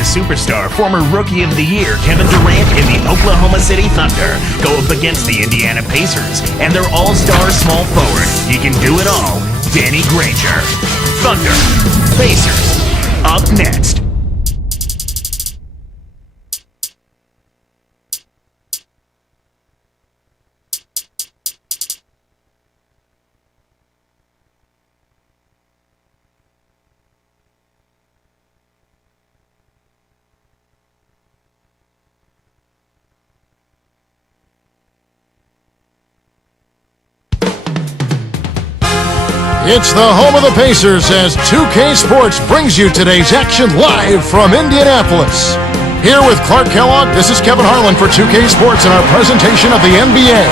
newest superstar, former Rookie of the Year Kevin Durant and the Oklahoma City Thunder go up against the Indiana Pacers and their all-star small forward. He can do it all, Danny Granger. Thunder, Pacers, up next. It's the home of the Pacers as 2K Sports brings you today's action live from Indianapolis. Here with Clark Kellogg, this is Kevin Harlan for 2K Sports in our presentation of the NBA.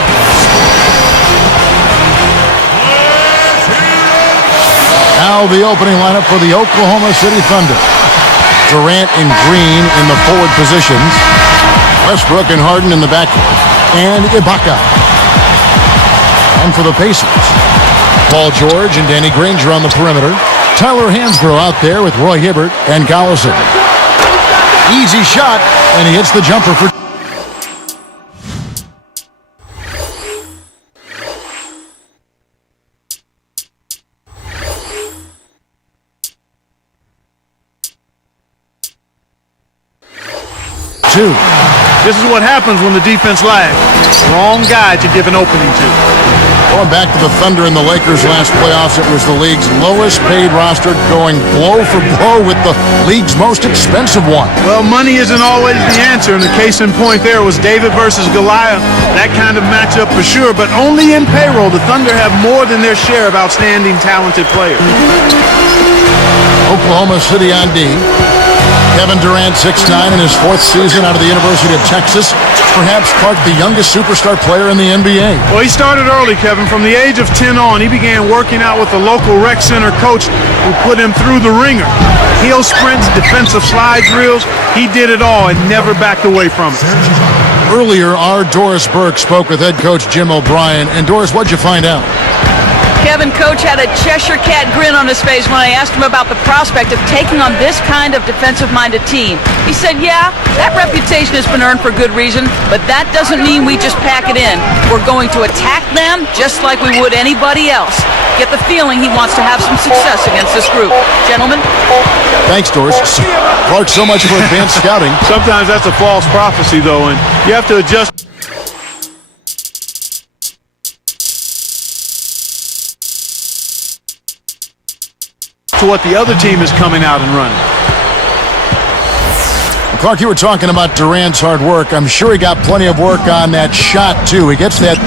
Now the opening lineup for the Oklahoma City Thunder. Durant and Green in the forward positions. Westbrook and Harden in the backcourt. And Ibaka. And for the Pacers, Paul George and Danny Granger on the perimeter. Tyler Hansbrough out there with Roy Hibbert and Collison. Easy shot, and he hits the jumper for... two. This is what happens when the defense lags. Wrong guy to give an opening to. Going back to the Thunder and the Lakers last playoffs, it was the league's lowest paid roster, going blow for blow with the league's most expensive one. Well, money isn't always the answer, and the case in point there was David versus Goliath. That kind of matchup for sure, but only in payroll. The Thunder have more than their share of outstanding, talented players. Oklahoma City on D. Kevin Durant, 6'9", in his fourth season out of the University of Texas. Perhaps Clark, the youngest superstar player in the NBA. Well, he started early, Kevin. From the age of 10 on, he began working out with the local rec center coach who put him through the ringer. Heel sprints, defensive slide drills. He did it all and never backed away from it. Earlier, our Doris Burke spoke with head coach Jim O'Brien. And Doris, what'd you find out? Kevin, Coach had a Cheshire Cat grin on his face when I asked him about the prospect of taking on this kind of defensive-minded team. He said, yeah, that reputation has been earned for good reason, but that doesn't mean we just pack it in. We're going to attack them just like we would anybody else. Get the feeling he wants to have some success against this group. Gentlemen? Thanks, Doris. Clark, so much for advanced scouting. Sometimes that's a false prophecy, though, and you have to adjust to what the other team is coming out and running. Clark, you were talking about Durant's hard work. I'm sure he got plenty of work on that shot, too. He gets that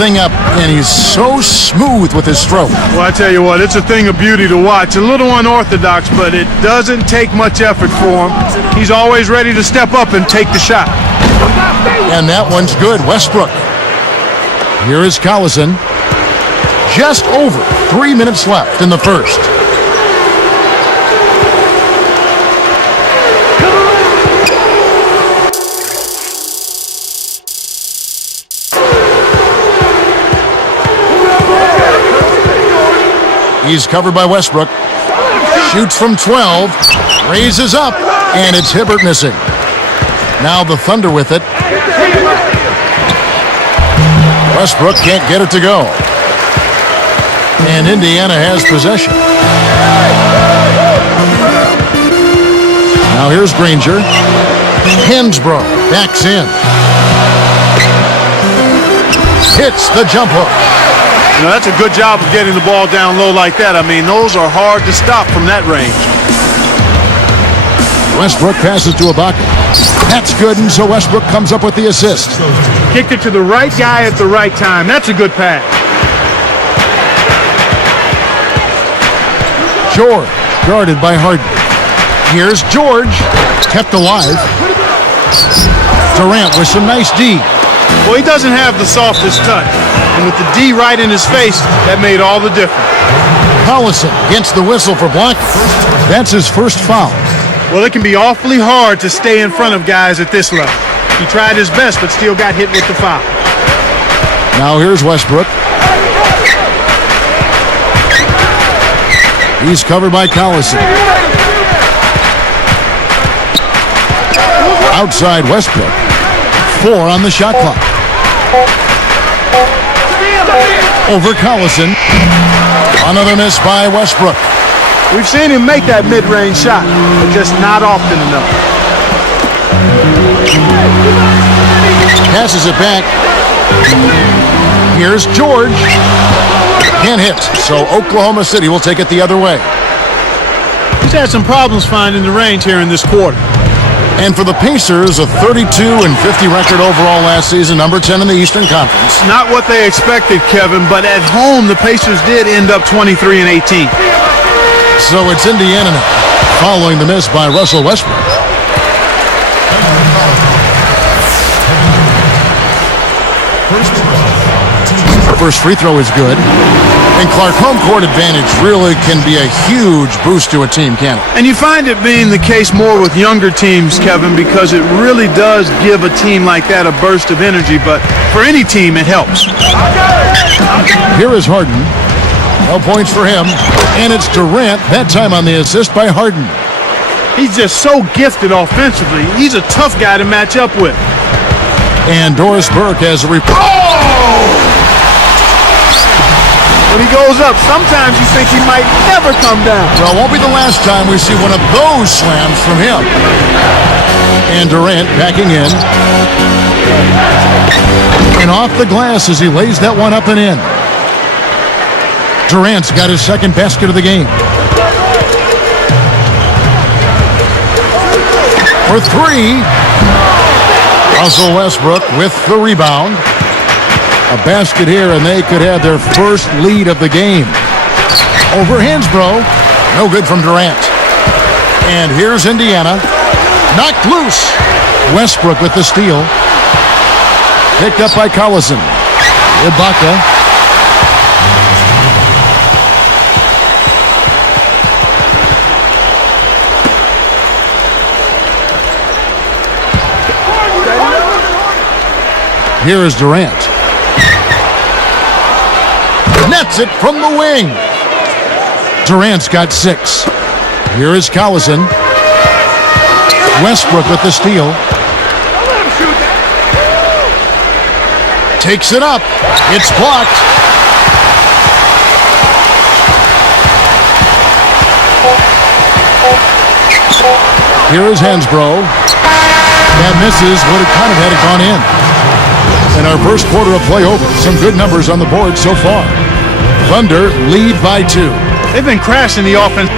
thing up, and he's so smooth with his stroke. Well, I tell you what, it's a thing of beauty to watch. A little unorthodox, but it doesn't take much effort for him. He's always ready to step up and take the shot. And that one's good. Westbrook. Here is Collison. Just over 3 minutes left in the first. He's covered by Westbrook. Shoots from 12. Raises up. And it's Hibbert missing. Now the Thunder with it. Westbrook can't get it to go. And Indiana has possession. Now here's Granger. Hansbrough backs in. Hits the jump hook. You know, that's a good job of getting the ball down low like that. I mean, those are hard to stop from that range. Westbrook passes to Ibaka. That's good, and so Westbrook comes up with the assist. Kicked it to the right guy at the right time. That's a good pass. George, guarded by Harden. Here's George, kept alive. Durant with some nice D. Well, he doesn't have the softest touch. And with the D right in his face, that made all the difference. Collison gets the whistle for blocking. That's his first foul. Well, it can be awfully hard to stay in front of guys at this level. He tried his best, but still got hit with the foul. Now here's Westbrook. He's covered by Collison. outside Westbrook. 4 on the shot clock. Over Collison. Another miss by Westbrook. We've seen him make that mid-range shot, but just not often enough. Passes it back. Here's George. Can't hit, so Oklahoma City will take it the other way. He's had some problems finding the range here in this quarter. And for the Pacers, a 32-50 record overall last season, number 10 in the Eastern Conference. Not what they expected, Kevin, but at home the Pacers did end up 23-18. So it's Indiana now, following the miss by Russell Westbrook. First free throw is good. And Clark, home court advantage really can be a huge boost to a team, can't it? And you find it being the case more with younger teams, Kevin, because it really does give a team like that a burst of energy. But for any team, it helps. Here is Harden. No points for him. And it's Durant, that time on the assist by Harden. He's just so gifted offensively. He's a tough guy to match up with. And Doris Burke has a When he goes up, sometimes you think he might never come down. Well, it won't be the last time we see one of those slams from him. And Durant backing in. And off the glass as he lays that one up and in. Durant's got his second basket of the game. For 3. Russell Westbrook with the rebound. A basket here, and they could have their first lead of the game. Over Hansbrough. No good from Durant. And here's Indiana. Knocked loose. Westbrook with the steal. Picked up by Collison. Ibaka. Here is Durant. Nets it from the wing. Durant's got 6. Here is Collison. Westbrook with the steal. Takes it up. It's blocked. Here is Hansbrough. That misses. Would have kind of had it gone in. In our first quarter of play over, some good numbers on the board so far. Thunder lead by 2. They've been crashing the offense.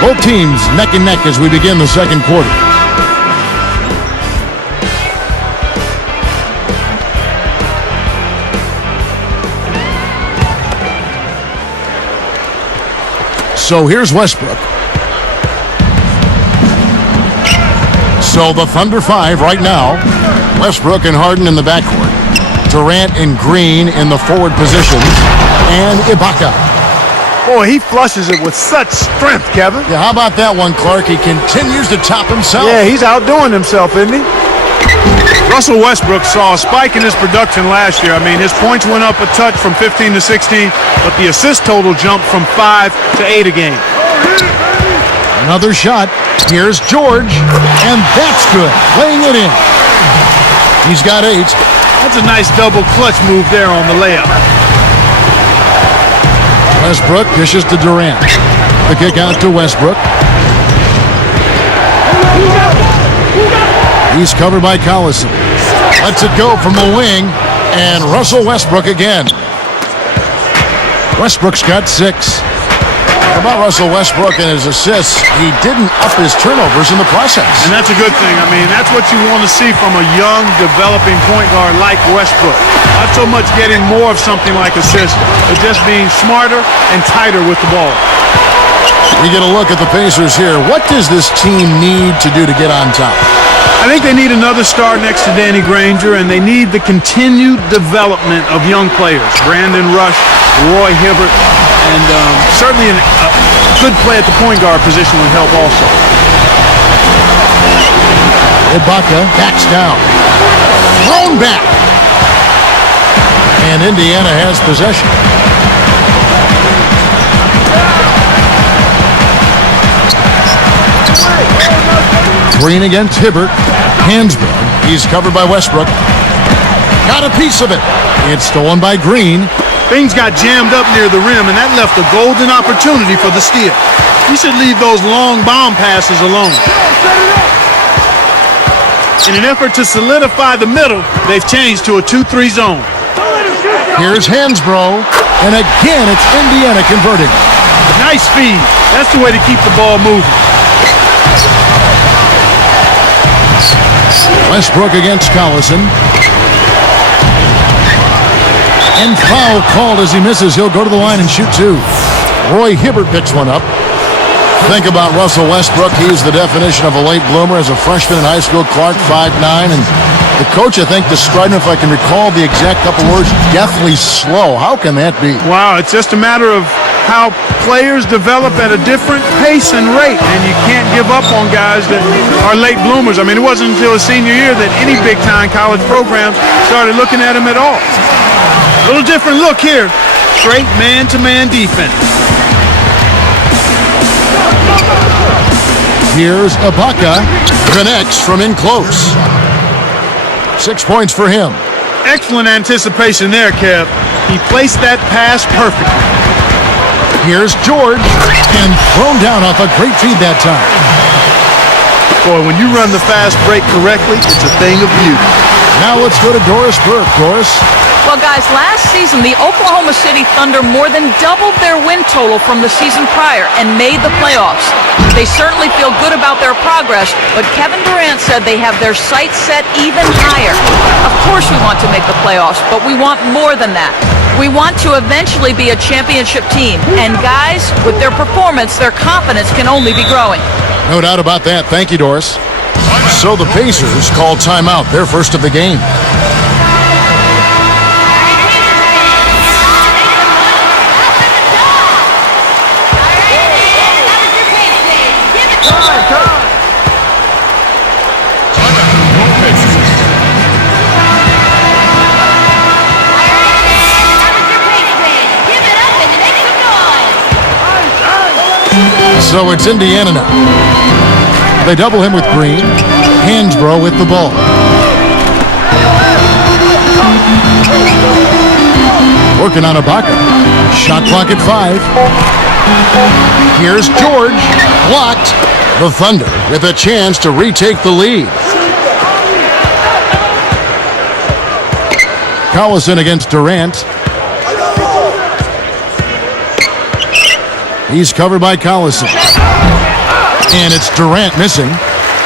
Both teams neck and neck as we begin the second quarter. So here's Westbrook. So the Thunder 5 right now. Westbrook and Harden in the backcourt. Durant and Green in the forward positions. And Ibaka. Boy, he flushes it with such strength, Kevin. Yeah, how about that one, Clark? He continues to top himself. Yeah, he's outdoing himself, isn't he? Russell Westbrook saw a spike in his production last year. I mean, his points went up a touch from 15 to 16, but the assist total jumped from 5 to 8 a game. Another shot. Here's George, and that's good. Laying it in. He's got 8. That's a nice double clutch move there on the layup. Westbrook dishes to Durant. The kick out to Westbrook. He's covered by Collison. Lets it go from the wing, and Russell Westbrook again. Westbrook's got 6. How about Russell Westbrook and his assists? He didn't up his turnovers in the process. And that's a good thing. I mean, that's what you want to see from a young, developing point guard like Westbrook. Not so much getting more of something like assists, but just being smarter and tighter with the ball. We get a look at the Pacers here. What does this team need to do to get on top? I think they need another star next to Danny Granger, and they need the continued development of young players. Brandon Rush, Roy Hibbert, and certainly a good play at the point guard position would help also. Ibaka backs down. Thrown back. And Indiana has possession. Green against Hibbert. Hansbrough. He's covered by Westbrook. Got a piece of it. It's stolen by Green. Things got jammed up near the rim, and that left a golden opportunity for the steal. He should leave those long bomb passes alone. In an effort to solidify the middle, they've changed to a 2-3 zone. Here's Hansbrough. And again, it's Indiana converting. Nice speed. That's the way to keep the ball moving. Westbrook against Collison. And foul called as he misses. He'll go to the line and shoot two. Roy Hibbert picks one up. Think about Russell Westbrook. He's the definition of a late bloomer as a freshman in high school. Clark 5'9", and the coach, I think, described him, if I can recall the exact couple words, deathly slow. How can that be? Wow, it's just a matter of how players develop at a different pace and rate, and you can't give up on guys that are late bloomers. I mean, it wasn't until his senior year that any big-time college programs started looking at him at all. A little different look here. Straight man-to-man defense. Here's Ibaka. Connects from in close. 6 points for him. Excellent anticipation there, Kev. He placed that pass perfectly. Here's George. And thrown down off a great feed that time. Boy, when you run the fast break correctly, it's a thing of beauty. Now let's go to Doris Burke. Doris. Well, guys, last season, the Oklahoma City Thunder more than doubled their win total from the season prior and made the playoffs. They certainly feel good about their progress, but Kevin Durant said they have their sights set even higher. Of course we want to make the playoffs, but we want more than that. We want to eventually be a championship team. And guys, with their performance, their confidence can only be growing. No doubt about that. Thank you, Doris. So the Pacers call timeout, their first of the game. So it's Indiana now. They double him with Green. Hansbrough with the ball. Working on Ibaka. Shot clock at 5. Here's George. Blocked. The Thunder with a chance to retake the lead. Collison against Durant. He's covered by Collison. And it's Durant missing.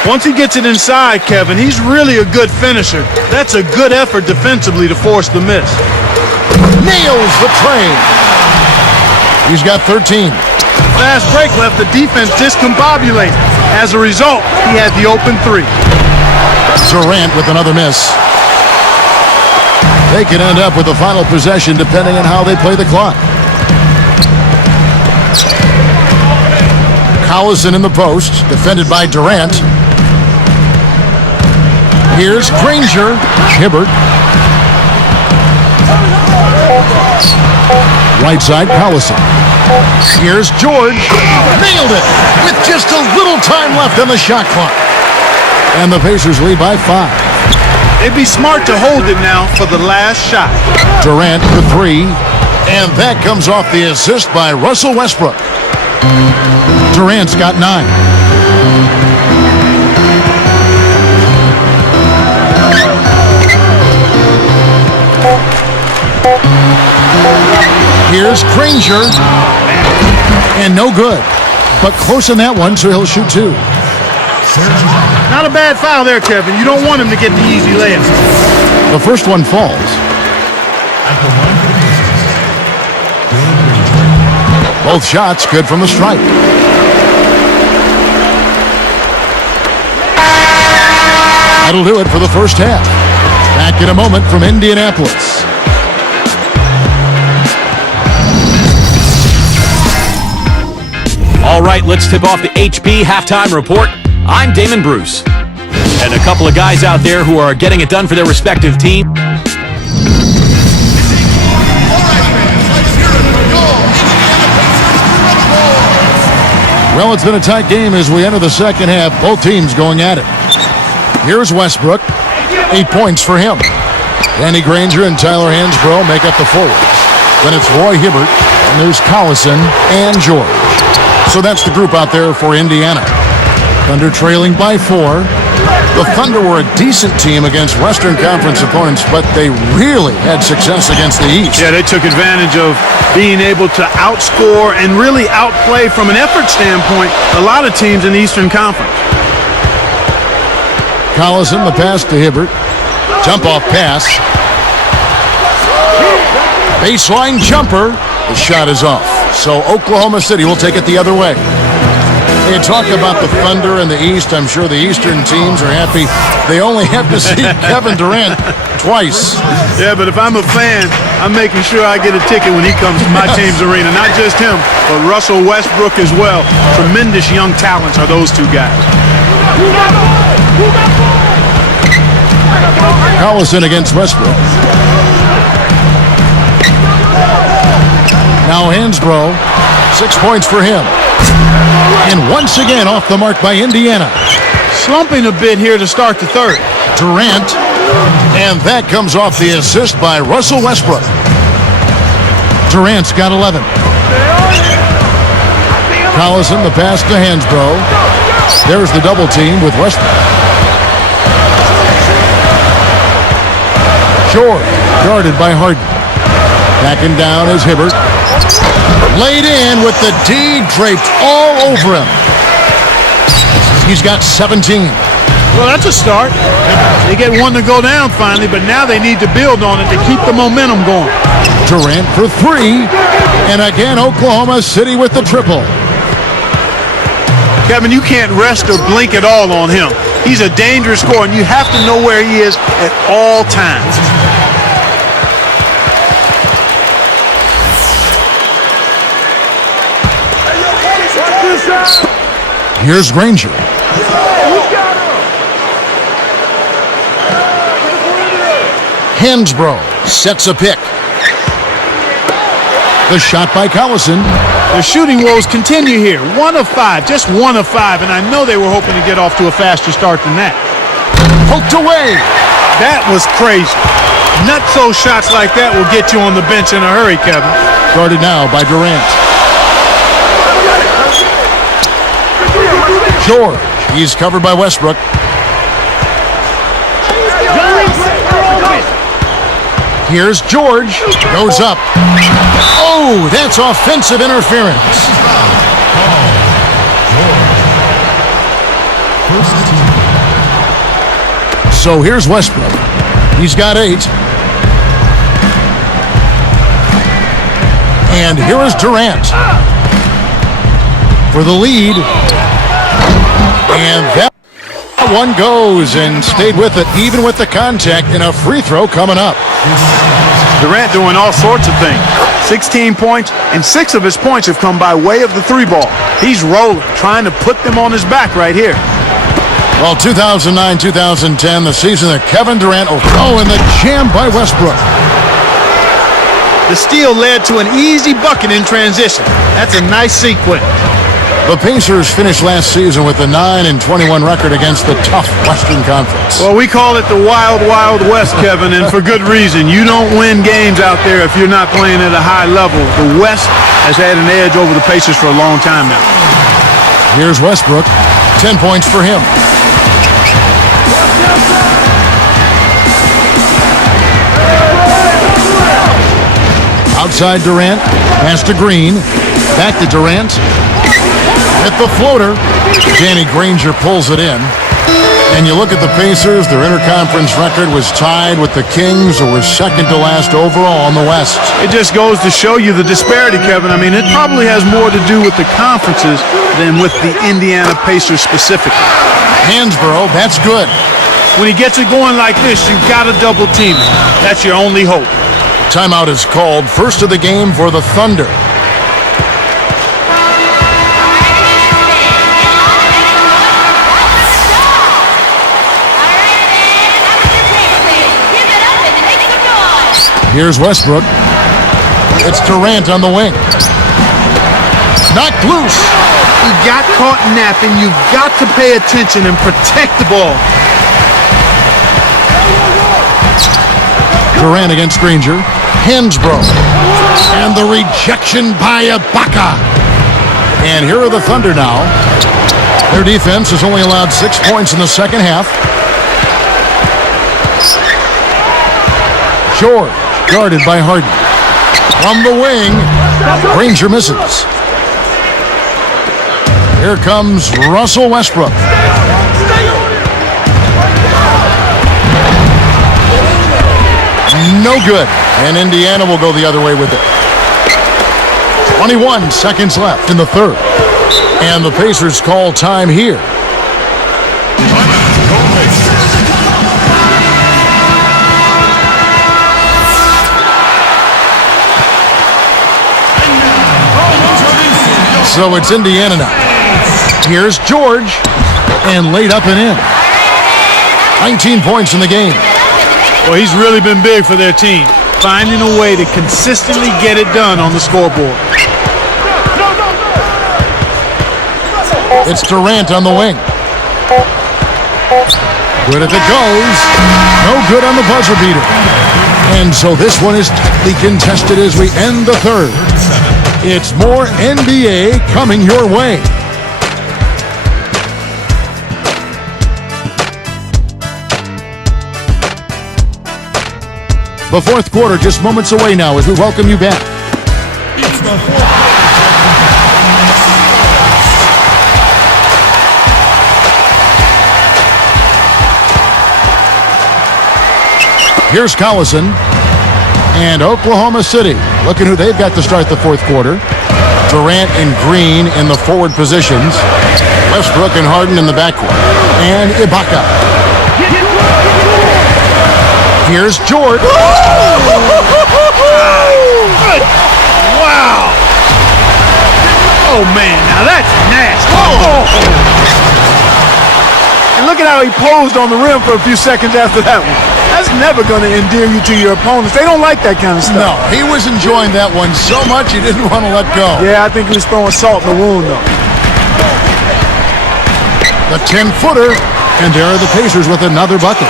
Once he gets it inside, Kevin, he's really a good finisher. That's a good effort defensively to force the miss. Nails the train. He's got 13. Fast break left the defense discombobulated. As a result, he had the open 3. Durant with another miss. They could end up with the final possession depending on how they play the clock. Collison in the post, defended by Durant. Here's Granger. Hibbert. Right side, Collison. Here's George. Nailed it with just a little time left on the shot clock. And the Pacers lead by 5. They'd be smart to hold it now for the last shot. Durant for 3. And that comes off the assist by Russell Westbrook. Durant's got 9. Here's Granger. And no good. But close on that one, so he'll shoot 2. Not a bad foul there, Kevin. You don't want him to get the easy layup. The first one falls. Both shots good from the stripe. That'll do it for the first half. Back in a moment from Indianapolis. All right, let's tip off the HP halftime report. I'm Damon Bruce. And a couple of guys out there who are getting it done for their respective team. Well, it's been a tight game as we enter the second half. Both teams going at it. Here's Westbrook. 8 points for him. Danny Granger and Tyler Hansbrough make up the forwards. Then it's Roy Hibbert, and there's Collison and George. So that's the group out there for Indiana. Thunder trailing by 4. The Thunder were a decent team against Western Conference opponents, but they really had success against the East. Yeah, they took advantage of being able to outscore and really outplay from an effort standpoint a lot of teams in the Eastern Conference. Collison, the pass to Hibbert. Jump-off pass. Baseline jumper. The shot is off. So Oklahoma City will take it the other way. They talk about the Thunder in the East. I'm sure the Eastern teams are happy they only have to see Kevin Durant twice. Yeah, but if I'm a fan, I'm making sure I get a ticket when he comes to my team's arena. Not just him, but Russell Westbrook as well. Tremendous young talents are those two guys. Collison against Westbrook. Now Hansbrough, 6 points for him. And once again off the mark by Indiana. Slumping a bit here to start the third. Durant, and that comes off the assist by Russell Westbrook. Durant's got 11. Collison, the pass to Hansbrough. There's the double team with Westbrook. George, guarded by Harden. Backing down is Hibbert. Laid in with the D draped all over him. He's got 17. Well, that's a start. They get one to go down finally, but now they need to build on it to keep the momentum going. Durant for 3. And again, Oklahoma City with the triple. Kevin, you can't rest or blink at all on him. He's a dangerous scorer, and you have to know where he is at all times. Here's Granger. Hansbrough sets a pick. The shot by Collison. The shooting woes continue here. 1 of 5, just 1 of 5, and I know they were hoping to get off to a faster start than that. Poked away. That was crazy. Nutso shots like that will get you on the bench in a hurry, Kevin. Guarded now by Durant. George, he's covered by Westbrook. Here's George, goes up. Oh, that's offensive interference. So here's Westbrook. He's got 8. And here is Durant for the lead. And that one goes and stayed with it, even with the contact, and a free throw coming up. Durant doing all sorts of things. 16 points, and 6 of his points have come by way of the 3-ball. He's rolling, trying to put them on his back right here. Well, 2009-2010, the season that Kevin Durant, and the jam by Westbrook. The steal led to an easy bucket in transition. That's a nice sequence. The Pacers finished last season with a 9-21 record against the tough Western Conference. Well, we call it the Wild, Wild West, Kevin, and for good reason. You don't win games out there if you're not playing at a high level. The West has had an edge over the Pacers for a long time now. Here's Westbrook. 10 points for him. Outside Durant. Pass to Green. Back to Durant. At the floater, Danny Granger pulls it in. And you look at the Pacers, their interconference record was tied with the Kings, who were second to last overall in the West. It just goes to show you the disparity, Kevin. I mean, it probably has more to do with the conferences than with the Indiana Pacers specifically. Hansbrough, that's good. When he gets it going like this, you've got to double team it. That's your only hope. Timeout is called. First of the game for the Thunder. Here's Westbrook. It's Durant on the wing. knocked loose. He got caught napping. You've got to pay attention and protect the ball. Durant against Granger. Hansbrough. And the rejection by Ibaka. And here are the Thunder now. Their defense has only allowed 6 points in the second half. George, guarded by Harden. From the wing, Granger misses. Here comes Russell Westbrook. No good. And Indiana will go the other way with it. 21 seconds left in the third. And the Pacers call time here. So it's Indiana now. Here's George. And laid up and in. 19 points in the game. Well, he's really been big for their team, finding a way to consistently get it done on the scoreboard. It's Durant on the wing. Good if it goes. No good on the buzzer beater. And so this one is tightly contested as we end the third. It's more NBA coming your way. The fourth quarter just moments away now as we welcome you back. Here's Collison. And Oklahoma City, looking who they've got to start the fourth quarter. Durant and Green in the forward positions. Westbrook and Harden in the backcourt. And Ibaka. Here's George. Wow. Oh, man, now that's nasty. Oh. And look at how he posed on the rim for a few seconds after that one. That's never going to endear you to your opponents. They don't like that kind of stuff. No, he was enjoying that one so much he didn't want to let go. Yeah, I think he was throwing salt in the wound, though. The 10-footer, and there are the Pacers with another bucket.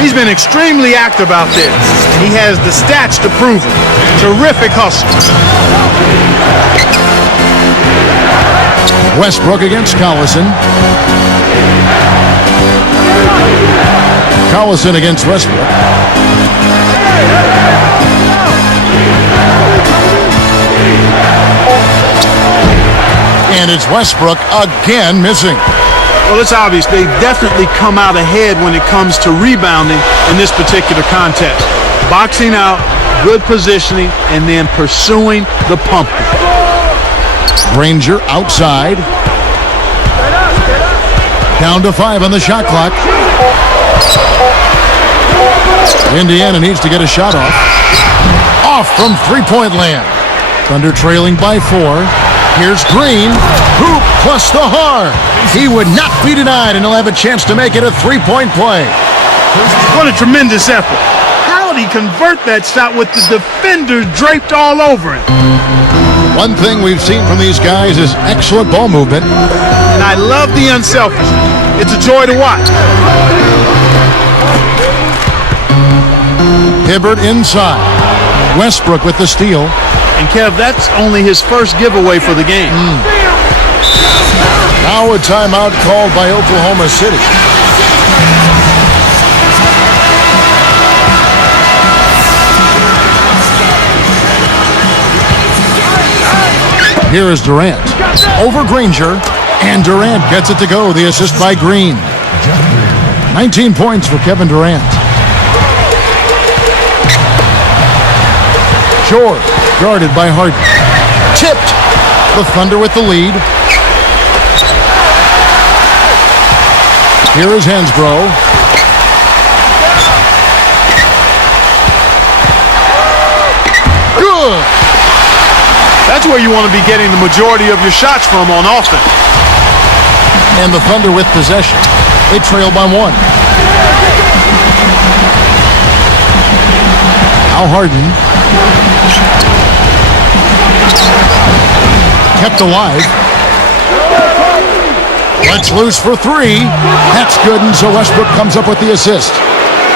He's been extremely active out there. He has the stats to prove it. Terrific hustle. Westbrook against Collison. Collison against Westbrook. And it's Westbrook again missing. Well, it's obvious they've definitely come out ahead when it comes to rebounding in this particular contest. Boxing out, good positioning, and then pursuing the pump. Granger outside. Down to 5 on the shot clock. Indiana needs to get a shot off. Off from three-point land. Thunder trailing by 4. Here's Green. Hoop plus the hard. He would not be denied, and he'll have a chance to make it a three-point play. What a tremendous effort. How did he convert that shot with the defenders draped all over him? One thing we've seen from these guys is excellent ball movement. And I love the unselfishness. It's a joy to watch. Hibbert inside. Westbrook with the steal. And Kev, that's only his first giveaway for the game. Now a timeout called by Oklahoma City. Here is Durant. Over Granger. And Durant gets it to go. The assist by Green. 19 points for Kevin Durant. George, guarded by Harden. Tipped. The Thunder with the lead. Here is Hansbrough. Good. That's where you want to be getting the majority of your shots from on offense. And the Thunder with possession. They trail by 1. Al Harden. kept alive. Let's loose for three. That's good, and so Westbrook comes up with the assist.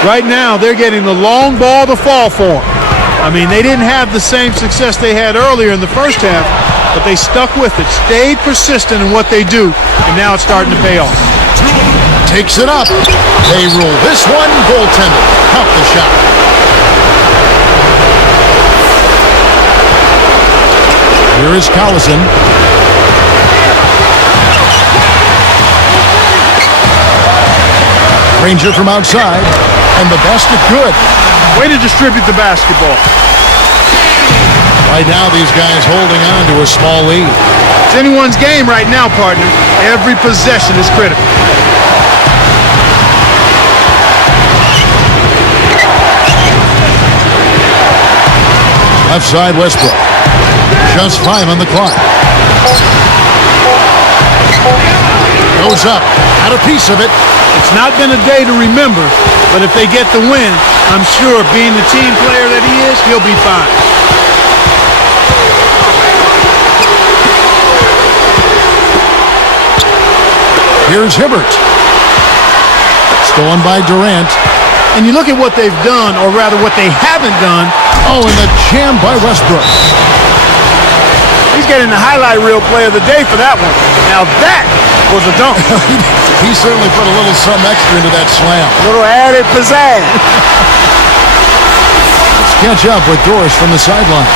Right now, they're getting the long ball to fall for them. I mean, they didn't have the same success they had earlier in the first half, but they stuck with it, stayed persistent in what they do, and now it's starting to pay off. Takes it up. They rule this one. Goaltender. Count the shot. Here is Collison. Granger from outside, and the basket good. Way to distribute the basketball. Right now, these guys holding on to a small lead. It's anyone's game right now, partner. Every possession is critical. Left side, Westbrook. Just 5 on the clock. Goes up. Got a piece of it. It's not been a day to remember, but if they get the win, I'm sure being the team player that he is, he'll be fine. Here's Hibbert. Stolen by Durant. And you look at what they've done, or rather what they haven't done. Oh, and the jam by Westbrook. He's getting the highlight reel play of the day for that one. Now that was a dunk. He certainly put a little something extra into that slam. A little added pizzazz. Let's catch up with Doris from the sideline.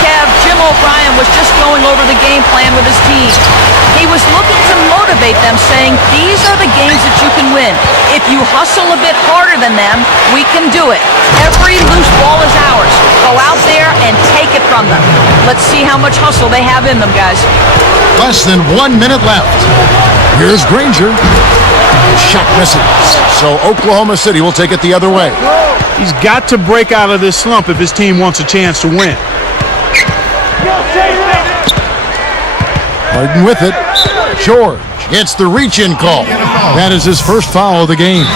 Kev, Jim O'Brien was just going over the game plan with his team. He was looking to motivate them, saying, these are the games that you can win. If you hustle a bit harder than them, we can do it. Every loose ball is ours. Go out there and take it from them. Let's see how much hustle they have in them, guys. Less than 1 minute left. Here's Granger. Shot misses. So Oklahoma City will take it the other way. He's got to break out of this slump if his team wants a chance to win. Harden with it. George gets the reach-in call. That is his first foul of the game.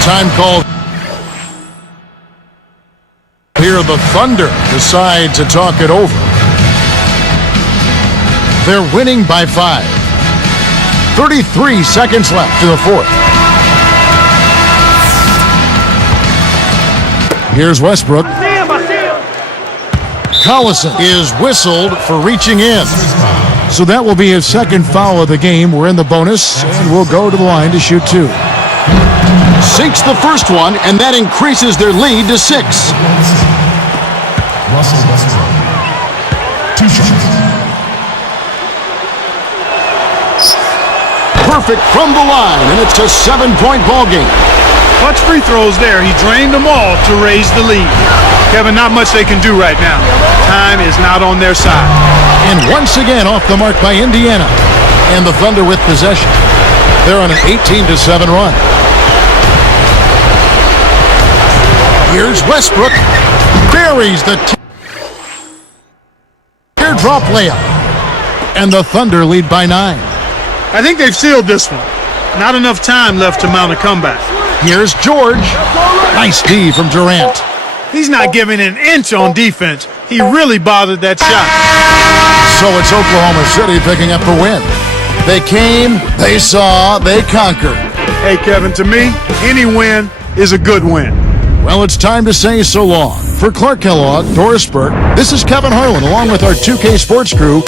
Time called. Here the Thunder decide to talk it over. They're winning by 5. 33 seconds left in the fourth. Here's Westbrook. Collison is whistled for reaching in. So that will be his second foul of the game. We're in the bonus, and we'll go to the line to shoot 2. Sinks the first one, and that increases their lead to 6. Russell Westbrook. 2 shots. Perfect from the line, and it's a 7-point ball game. Clutch free throws there. He drained them all to raise the lead. Kevin, not much they can do right now. Time is not on their side. And once again off the mark by Indiana. And the Thunder with possession. They're on an 18-7 run. Here's Westbrook. Buries the teardrop layup. And the Thunder lead by 9. I think they've sealed this one. Not enough time left to mount a comeback. Here's George. Nice D from Durant. He's not giving an inch on defense. He really bothered that shot. So it's Oklahoma City picking up the win. They came, they saw, they conquered. Hey, Kevin, to me, any win is a good win. Well, it's time to say so long. For Clark Kellogg, Doris Burke, this is Kevin Harlan along with our 2K Sports crew.